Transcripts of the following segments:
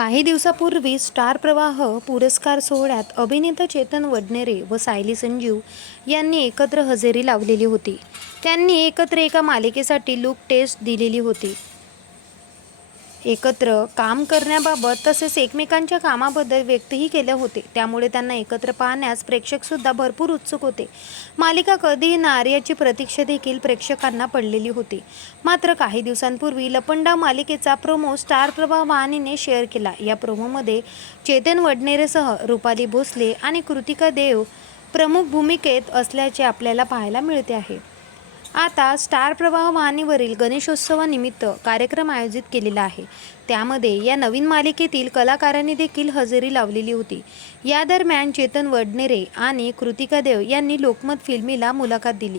काही दिवसापूर्वी स्टार प्रवाह पुरस्कार सोहळ्यात अभिनेता चेतन वडनेरे व सायली संजीव यांनी एकत्र हजेरी लावलेली होती. त्यांनी एकत्र एका मालिकेसाठी लुक टेस्ट दिलेली होती. एकत्र काम करण्याबाबत तसेच एकमेकांच्या कामाबद्दल व्यक्तही केले होते. त्यामुळे त्यांना एकत्र पाहण्यास प्रेक्षकसुद्धा भरपूर उत्सुक होते. मालिका कधी येणार याची प्रतीक्षा देखील प्रेक्षकांना पडलेली होती. मात्र काही दिवसांपूर्वी लपंडा मालिकेचा प्रोमो स्टार प्रभा वाहिनीने शेअर केला. या प्रोमोमध्ये चेतन वडनेरेसह रुपाली भोसले आणि कृतिका देव प्रमुख भूमिकेत असल्याचे आपल्याला पाहायला मिळते आहे. आता स्टार प्रवाह वाहिनीवरील गणेशोत्सवानिमित्त कार्यक्रम आयोजित केलेला आहे. त्यामध्ये या नवीन मालिकेतील कलाकारांनी देखील हजेरी लावलेली होती. या दरम्यान चेतन वडनेरे आणि कृतिका देव यांनी लोकमत फिल्मीला मुलाखत दिली.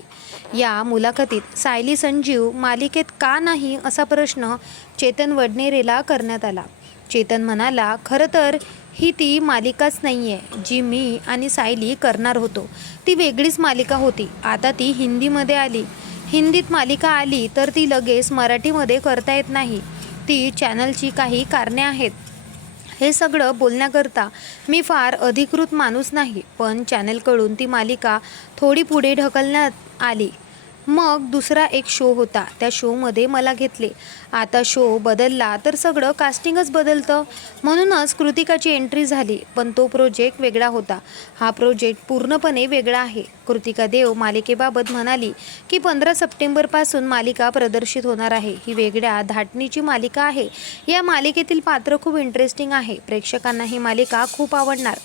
या मुलाखतीत सायली संजीव मालिकेत का नाही असा प्रश्न चेतन वडनेरेला करण्यात आला. चेतन म्हणाला खरं तर ही ती मालिकाच नाही आहे जी मी आणि सायली करणार होतो. ती वेगळीच मालिका होती. आता ती हिंदीमध्ये आली. हिंदीत मालिका आली तर ती लगेच मराठीमध्ये करता येत नाही. ती चॅनलची काही कारणे आहेत. हे सगळं बोलण्याकरता मी फार अधिकृत माणूस नाही पण चॅनलकडून ती मालिका थोडी पुढे ढकलण्यात आली. मग दुसरा एक शो होता. त्या शोमध्ये मला घेतले. आता शो बदलला तर सगळं कास्टिंगच बदलतं. म्हणूनच कृतिकाची एंट्री झाली पण तो प्रोजेक्ट वेगळा होता. हा प्रोजेक्ट पूर्णपणे वेगळा आहे. कृतिका देव मालिकेबाबत म्हणाली की पंधरा सप्टेंबरपासून मालिका प्रदर्शित होणार आहे. ही वेगळ्या धाटणीची मालिका आहे. या मालिकेतील पात्र खूप इंटरेस्टिंग आहे. प्रेक्षकांना ही मालिका खूप आवडणार.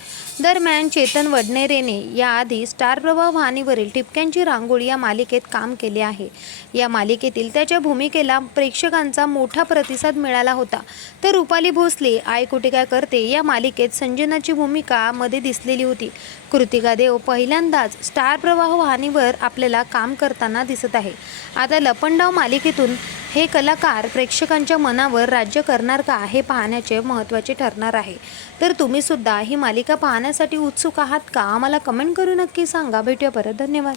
दरम्यान चेतन वडनेरेने याआधी स्टार प्रवाह वाहिनीवरील टिपक्यांची रांगोळी या मालिकेत काम केले आहे. या मालिकेतील त्याच्या भूमिकेला प्रेक्षकांचा मोठा प्रतिसाद मिळाला होता. तर रुपाली भोसले आय कुठे काय करते या मालिकेत संजनाची भूमिका मध्ये दिसलेली होती. कृतिका देव पहिल्यांदाच स्टार प्रवाह वाहिनीवर आपल्याला काम करताना दिसत आहे. आता लपंडाव मालिकेतून हे कलाकार प्रेक्षकांच्या मनावर राज्य करणार का हे पाहण्याचे महत्त्वाचे ठरणार आहे. तर तुम्ही सुद्धा ही मालिका पाहण्यासाठी उत्सुक आहात का? आम्हाला कमेंट करून नक्की सांगा. भेटूया परत. धन्यवाद.